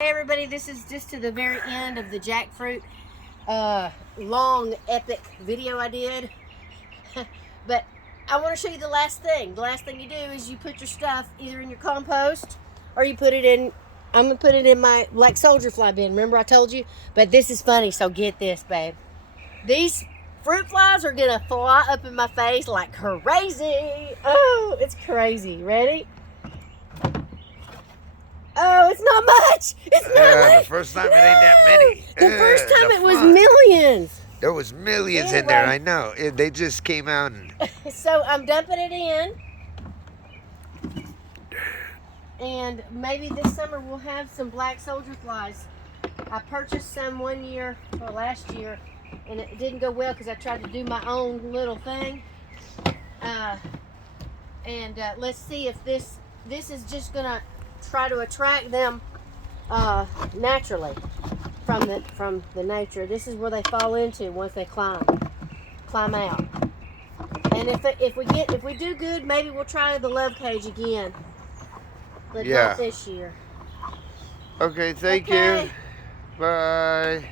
Hey everybody, this is just to the very end of the jackfruit long epic video I did. But I want to show you the last thing. The last thing you do is you put your stuff either in your compost or you put it in, I'm going to put it in my Black Soldier Fly bin. Remember I told you? But this is funny, so get this, babe. These fruit flies are going to fly up in my face like crazy. Oh, it's crazy. Ready? Oh, it's not much. It's not much. The first time it ain't that many. The first time it was millions. There was millions in there, I know. They just came out. So I'm dumping it in. And maybe this summer we'll have some Black Soldier flies. I purchased some last year, and it didn't go well because I tried to do my own little thing. Let's see if this is just going to try to attract them naturally from the nature. This is where they fall into once they climb out. And if we do good, maybe we'll try the love cage again, but not this year. Okay, thank you. Bye.